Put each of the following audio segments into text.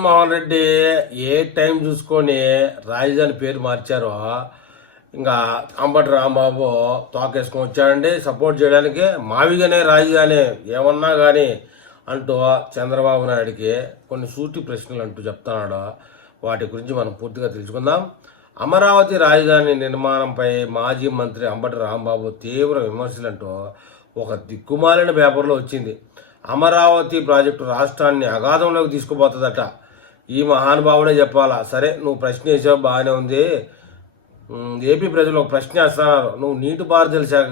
జగన్మోహన్ రెడ్డి ఏ time చూసుకొని రాజధాని పేరు మార్చారో ఇంకా అంబటి రాంబాబు తోకేసుకొని వచ్చాడండి సపోర్ట్ చేయడానికి. మావిగానే రాజధాని ఏమన్నా కానీ అంటూ చంద్రబాబు నాయుడికి కొన్ని సూటి ప్రశ్నలు అంటూ చెప్తున్నాడు. వాటి గురించి మనం పూర్తిగా తెలుసుకుందాం. అమరావతి రాజధాని నిర్మాణంపై మాజీ మంత్రి అంబటి రాంబాబు తీవ్ర విమర్శలంటూ ఒక దిక్కుమాలిన పేపర్లో వచ్చింది. అమరావతి ప్రాజెక్టు రాష్ట్రాన్ని అగాధంలోకి తీసుకుపోతుందట. ఈ మహానుభావుడే చెప్పాలా. సరే, నువ్వు ప్రశ్న వేసావు, బాగానే ఉంది. ఏపీ ప్రజలు ఒక ప్రశ్న వేస్తున్నారు. నువ్వు నీటిపారుదల శాఖ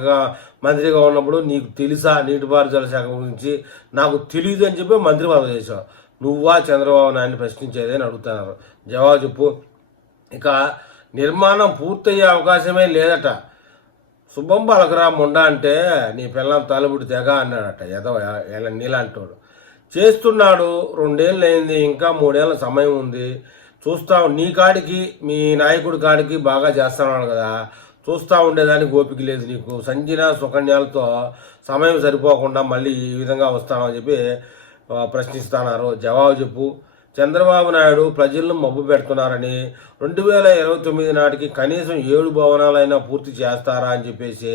మంత్రిగా ఉన్నప్పుడు నీకు తెలుసా నీటిపారుదల శాఖ గురించి? నాకు తెలియదు అని చెప్పి మంత్రి పదవి చేశావు. నువ్వా చంద్రబాబు నాయుడిని ప్రశ్నించేది అని అడుగుతున్నారు. జవాబు చెప్పు. ఇక నిర్మాణం పూర్తయ్యే అవకాశమే లేదట. శుభం పలకరా ముండా అంటే నీ పిల్లం తలబుడి తెగ అన్నాడట. నీలాంటోడు చేస్తున్నాడు. 2 ఏళ్ళు అయింది, ఇంకా 3 ఏళ్ళ సమయం ఉంది. చూస్తా నీ కాడికి మీ నాయకుడి కాడికి బాగా చేస్తున్నాడు కదా, చూస్తూ ఉండేదానికి ఓపిక లేదు నీకు. సంజన సుకన్యాలతో సమయం సరిపోకుండా మళ్ళీ ఈ విధంగా వస్తామని చెప్పి ప్రశ్నిస్తున్నారు. జవాబు చెప్పు. చంద్రబాబు నాయుడు ప్రజలను మబ్బు పెడుతున్నారని 2029 నాటికి కనీసం 7 భవనాలైనా పూర్తి చేస్తారా అని చెప్పేసి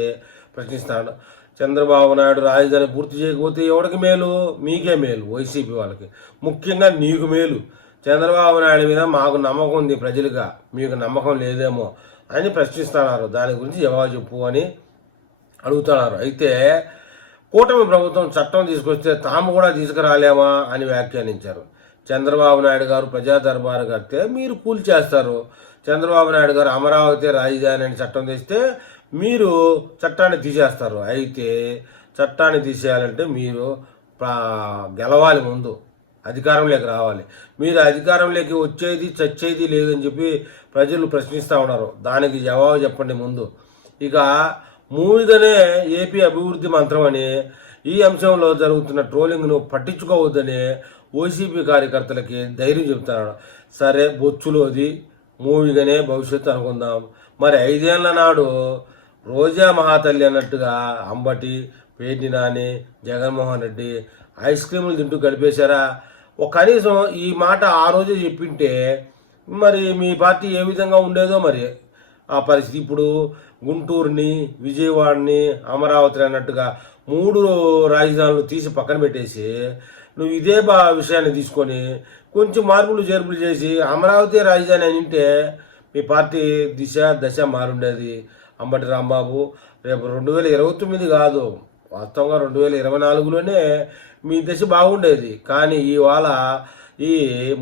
ప్రశ్నిస్తాడు. చంద్రబాబు నాయుడు రాజధాని పూర్తి చేయకపోతే ఎవరికి మేలు? మీకే మేలు, వైసీపీ వాళ్ళకి, ముఖ్యంగా నీకు మేలు. చంద్రబాబు నాయుడు మీద మాకు నమ్మకం ఉంది ప్రజలుగా, మీకు నమ్మకం లేదేమో అని ప్రశ్నిస్తున్నారు. దాని గురించి జవాబు చెప్పు అని అడుగుతున్నారు. అయితే కూటమి ప్రభుత్వం చట్టం తీసుకొస్తే తాము కూడా తీసుకురాలేమా అని వ్యాఖ్యానించారు. చంద్రబాబు నాయుడు గారు ప్రజా దర్బారు కడితే మీరు కూల్చేస్తారు. చంద్రబాబు నాయుడు గారు అమరావతి రాజధాని అని చట్టం తెస్తే మీరు చట్టాన్ని తీసేస్తారు. అయితే చట్టాన్ని తీసేయాలంటే మీరు గెలవాలి, ముందు అధికారంలోకి రావాలి. మీరు అధికారంలోకి వచ్చేది చచ్చేది లేదని చెప్పి ప్రజలు ప్రశ్నిస్తూ ఉన్నారు. దానికి జవాబు చెప్పండి ముందు. ఇక మూవిగానే ఏపీ అభివృద్ధి మంత్రం అని ఈ అంశంలో జరుగుతున్న ట్రోలింగ్ను పట్టించుకోవద్దని వైసీపీ కార్యకర్తలకి ధైర్యం చెబుతున్నాడు. సరే, బొచ్చులోది మూవీగానే భవిష్యత్తు అనుకుందాం. మరి 5 ఏళ్ల నాడు రోజా మహాతల్లి అన్నట్టుగా అంబటి, పేర్ని నాని, జగన్మోహన్ రెడ్డి ఐస్ క్రీములు తింటూ గడిపేశారా? కనీసం ఈ మాట ఆ రోజే చెప్పింటే మరి మీ పార్టీ ఏ విధంగా ఉండేదో మరి ఆ పరిస్థితి. ఇప్పుడు గుంటూరుని, విజయవాడని, అమరావతి అన్నట్టుగా 3 రాజధానులు తీసి పక్కన పెట్టేసి నువ్వు ఇదే విషయాన్ని తీసుకొని కొంచెం మార్పులు చేర్పులు చేసి అమరావతి రాజధాని అని ఉంటే మీ పార్టీ దశ మారుండేది. అంబటి రాంబాబు, రేపు 2029 కాదు, వాస్తవంగా 2024లోనే మీ దశ బాగుండేది. కానీ ఇవాళ ఈ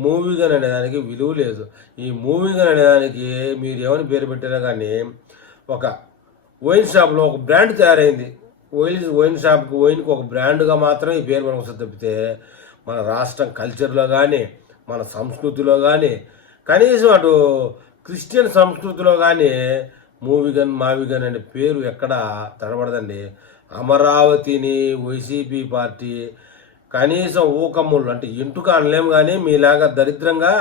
మూవీగన్ అనేదానికి విలువ లేదు. ఈ మూవీగన్ అనేదానికి మీరు ఏమని పేరు పెట్టారో కానీ ఒక వైన్ షాప్లో ఒక బ్రాండ్ తయారైంది. వైన్ షాప్కి, వైన్కి ఒక బ్రాండ్గా మాత్రం ఈ పేరు మనకు తప్పితే మన రాష్ట్రం కల్చర్లో కానీ, మన సంస్కృతిలో కానీ, కనీసం అటు క్రిస్టియన్ సంస్కృతిలో కానీ మూవీగన్, మావిగన్ అనే పేరు ఎక్కడ తడబడదండి. అమరావతిని వైసీపీ పార్టీ కనీసం ఊకమ్ములు అంటే ఎంటుక అనలేము, కానీ మీలాగా దరిద్రంగా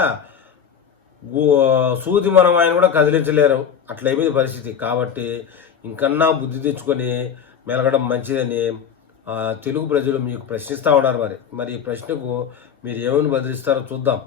సూది మనం ఆయన కూడా కదిలించలేరు. అట్లయిపోయింది పరిస్థితి. కాబట్టి ఇంకన్నా బుద్ధి తెచ్చుకొని మెలగడం మంచిదని తెలుగు ప్రజలు మీకు ప్రశ్నిస్తూ ఉన్నారు. మరి ఈ ప్రశ్నకు మీరు ఏమని బదిలిస్తారో చూద్దాం.